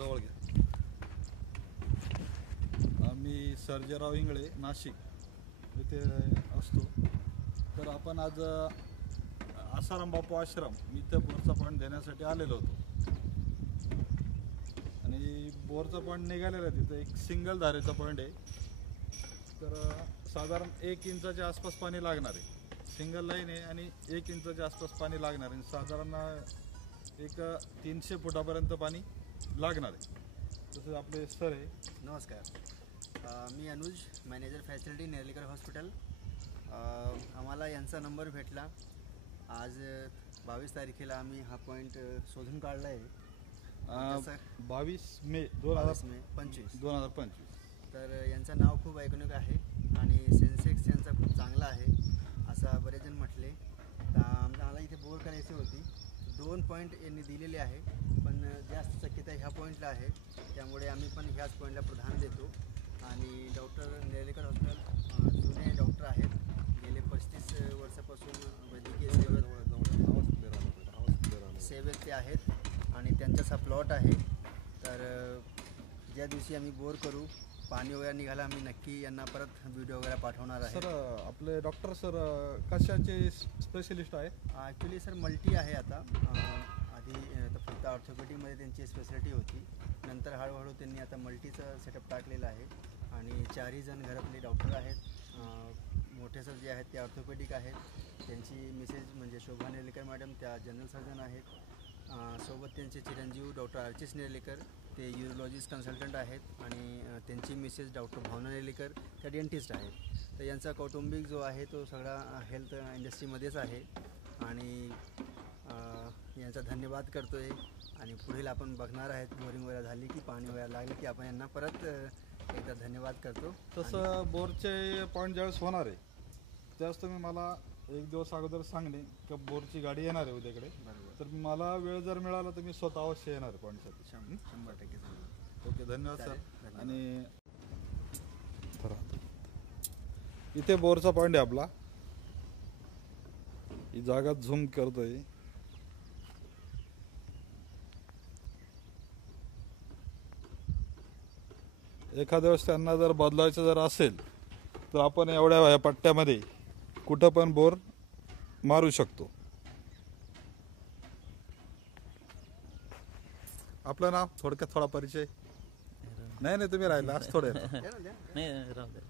जवळ घ्या. आम्ही सर्जेराव इंगळे नाशिक इथे असतो. तर आपण आज आसाराम बापू आश्रम इथं बोरचा पॉईंट देण्यासाठी आलेलो होतो. आणि बोरचा पॉईंट निघालेला आहे तिथं एक सिंगल धारेचा पॉईंट आहे. तर साधारण 1 इंचाच्या आसपास पाणी लागणार आहे. सिंगल लाईन आहे आणि 1 इंचाच्या आसपास पाणी लागणार आहे. साधारण एक 300 फुटापर्यंत पाणी लागणार आहे. तसं आपले सर आहे. नमस्कार, मी Anuj, manager facility Nerlekar hospital. आम्हाला यांचा नंबर भेटला. आज 22 तारखेला आम्ही हा पॉईंट शोधून काढला आहे. 22 मे 2025. तर यांचं नाव खूप ऐकून आहे आणि सेन्सेक्स यांचा खूप चांगला आहे असं बरेच जण म्हटले. तर आम्हाला इथे बोर करायची होती. 2 पॉईंट यांनी दिलेले आहे, पण जास्त शक्यता ह्या पॉईंटला आहे. त्यामुळे आम्ही पण ह्याच पॉईंटला प्रधान देतो. आणि डॉक्टर नेर्लेकर हॉस्पिटल जुने डॉक्टर आहेत. गेले 35 वर्षापासून वैद्यकीय सेवेत ते आहेत आणि त्यांचाच हा प्लॉट आहे. तर ज्या दिवशी आम्ही बोर करू, पाणी वगैरे निघाला, आम्ही नक्की यांना परत व्हिडिओ वगैरे पाठवणार आहे. सर आपले डॉक्टर सर कशाचे स्पेशलिस्ट आहे? ॲक्च्युली सर मल्टी आहे आता. आधी फक्त ऑर्थोपेडिकमध्ये त्यांची स्पेशालिटी होती. नंतर हळूहळू त्यांनी आता मल्टीचं सेटअप टाकलेलं आहे. आणि 4ही जण घरातले डॉक्टर आहेत. मोठे सर जे आहेत ते ऑर्थोपेडिक आहेत. त्यांची मिसेस म्हणजे शोभा नेर्लेकर मॅडम त्या जनरल सर्जन आहेत. सोबत त्यांचे चिरंजीव डॉक्टर आर्चिस नेर्लेकर ते यूरोलॉजिस्ट कन्सल्टंट आहेत. आणि त्यांची मिसेस डॉक्टर भावना नेर्लेकर त्या डेंटिस्ट आहेत. तर यांचा कौटुंबिक जो आहे तो सगळा हेल्थ इंडस्ट्रीमध्येच आहे. आणि यांचा धन्यवाद करतो आहे. आणि पुढील आपण बघणार आहेत, बोरिंग वगैरे झाली की पाणी वगैरे लागलं की आपण यांना परत एकदा धन्यवाद करतो. तसं बोरचे पॉईंट ज्यावेळेस होणार आहे त्यावेळेस तुम्ही मला 1 दिवस अगोदर सांगणे की बोरची गाडी येणार आहे उद्याकडे. तर मला वेळ जर मिळाला तर मी स्वतः अवश्य येणार आहे पॉईंटसाठी. 100% सांगतो. ओके, धन्यवाद सर. आणि इथे बोरचा पॉईंट आहे आपला. ही जागा झूम करतोय. एखाद्या वेळेस त्यांना जर बदलायचं जर असेल तर आपण एवढ्या पट्ट्यामध्ये कुठं पण बोर मारू शकतो. आपलं नाव थोडक्यात थोडा परिचय. नाही तुम्ही राहिला आज थोडे. नाही राहू दे.